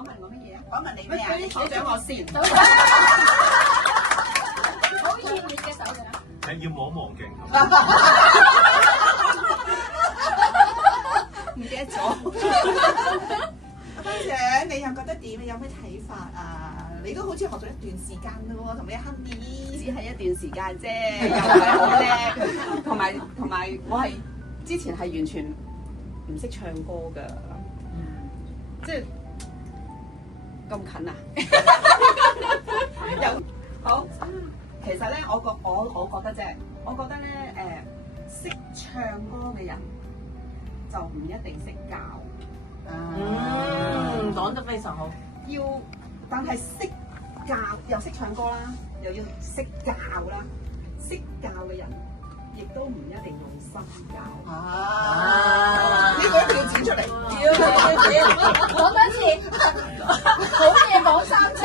訪問我乜嘢啊？訪問你咩啊？你講咗我先。好熱烈嘅手掌。係要望一望鏡頭。唔記得咗。阿班長，你又覺得點？你有咩睇法啊？你都好似學咗一段時間咯喎，同你 Honey。只係一段時間啫，又唔係好叻。同埋，我係之前係完全唔識唱歌㗎，即係咁近啊！有好，其實咧，我覺得啫，我覺得咧識唱歌嘅人就唔一定識教。講得非常好。但係識教又識唱歌啦，又要識教啦。識教嘅人亦都唔一定用心教。呢個一定要剪出嚟。講多次，好嘢講3次。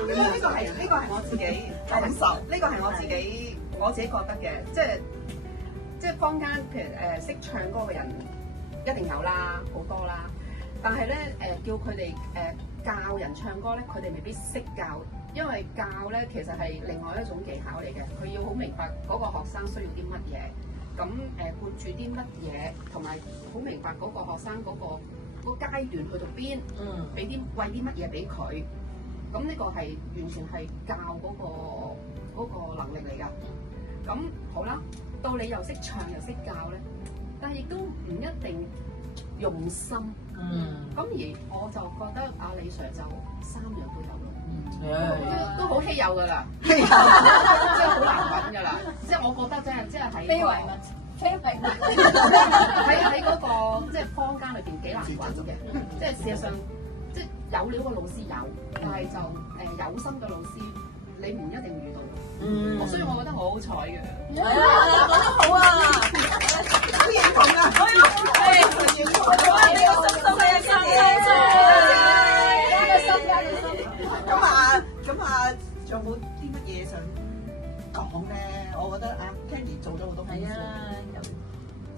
呢個係我自己感受，呢個係我自己覺得嘅，即係坊間譬如識唱歌嘅人一定有啦，好多啦。但係咧叫佢哋教人唱歌咧，佢哋未必識教，因為教咧其實係另外一種技巧嚟嘅。佢要好明白嗰個學生需要啲乜嘢，咁灌注啲乜嘢，同埋好明白嗰個學生嗰個階段去到邊，俾喂啲乜嘢俾佢。咁呢個係完全係教嗰個能力嚟㗎。咁好啦，到你又識唱又識教咧，但係亦都唔一定用心。咁而我就覺得阿李 Sir 就3樣都有咯，都好稀有㗎啦，即係好難揾㗎啦。即係我覺得即係喺非遺物，非遺物。喺嗰個即係坊間裏邊幾難揾嘅。即係事實上，即係有料嘅老師有，但係就有心嘅老師你唔一定遇到。所以我覺得我好彩嘅。係啊，講得好啊！好認同啊！好認同啊！呢個心心嘅心咁啊，仲有冇啲乜嘢想講咧？我覺得啊 Candy 做咗好多功課，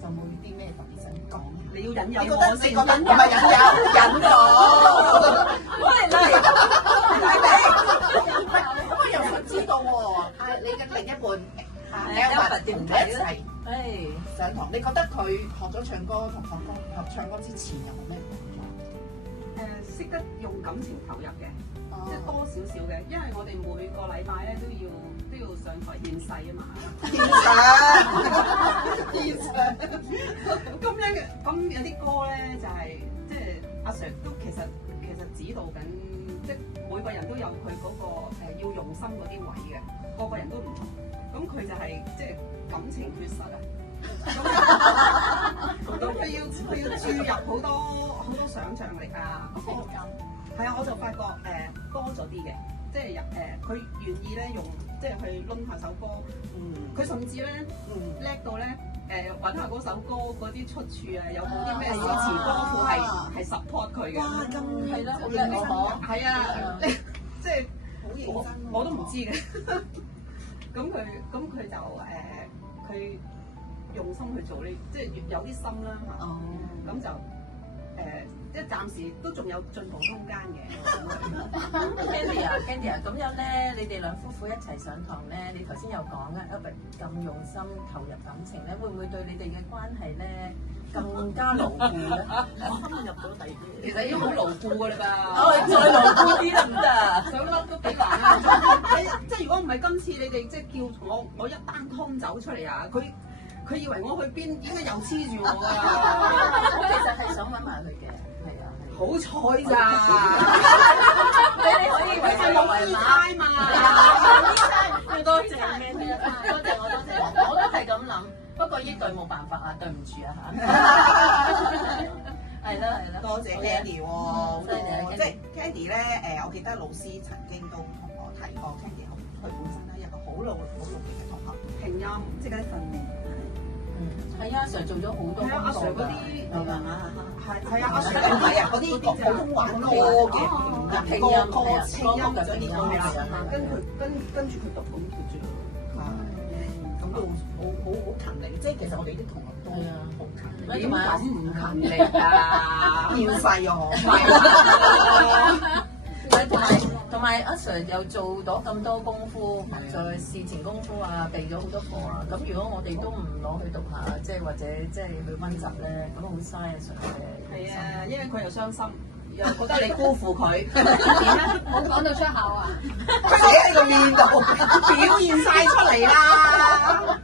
就冇啲咩特別想講。你要引誘你覺得我先，唔係引我，咁我又想知道喎，你嘅另一半Albert 點睇咧？上堂，你覺得佢學咗唱歌同學唱歌之前有冇咩唔同？識得用感情投入嘅，即係多少少嘅，因為我哋每個禮拜咧都要上台獻世啊嘛。獻上咁有啲歌咧就係即係阿 Sir 都其實指導緊，即係每個人都有佢嗰個要用心嗰啲位嘅，個個人都唔同。咁佢就係即係感情缺失啊。咁佢要注入好多想像力啊。係啊，我就發覺多咗啲嘅，即係佢願意咧用即係去攆下首歌。佢甚至咧叻到咧揾下嗰首歌嗰啲出處啊，有冇啲咩詩詞歌賦係 support 佢嘅。哇，咁係啦，好認真喎！係啊，即係好認真我都唔知嘅。咁佢就佢用心去做呢，即係有啲心啦嚇。咁就即係暫時都仲有進步空間嘅。Candy 啊，咁樣咧，你哋兩夫婦一齊上堂咧，你頭先有講啊 Albert 咁用心投入感情咧，會唔會對你哋嘅關係咧更加牢固咧？我今日入到第二啲，其實已經好牢固㗎啦吧。我哋再牢固啲得唔得啊？想甩都幾難啊！即係如果唔係今次你哋即係叫我一單通走出嚟啊，佢以為我去邊，點解又黐住我㗎？我其實係想揾埋佢嘅，係啊，好彩咋！你可以為佢為馬嘛？要多謝 Candy 啊！多謝我都係咁諗，不過呢對冇辦法啊，對唔住啊嚇。係啦，多謝 Candy 喎，犀利啊即係 Candy 咧我記得老師曾經都同我提過 Candy 佢本身咧一個好努力嘅同學，拼音即刻訓練。係啊 ，Sir 做咗好多阿 Sir 嗰啲係啊，阿 Sir 唔係啊，嗰啲普通話歌嘅拼音歌詞嗰啲歌，跟住佢讀咁佢住。咁都好勤力，即係其實我哋啲同學都係啊好勤力。點咁唔勤力啊？要細啊！同埋阿 Sir 又做咗咁多功夫，就係事前功夫啊，備咗好多課啊。咁如果我哋都唔攞去讀下，即係或者即係去温習咧，咁好嘥啊 Sir 嘅。係啊，因為佢又傷心，又覺得你辜負佢，冇講到出口啊！佢寫喺個面度，表現晒出嚟啦。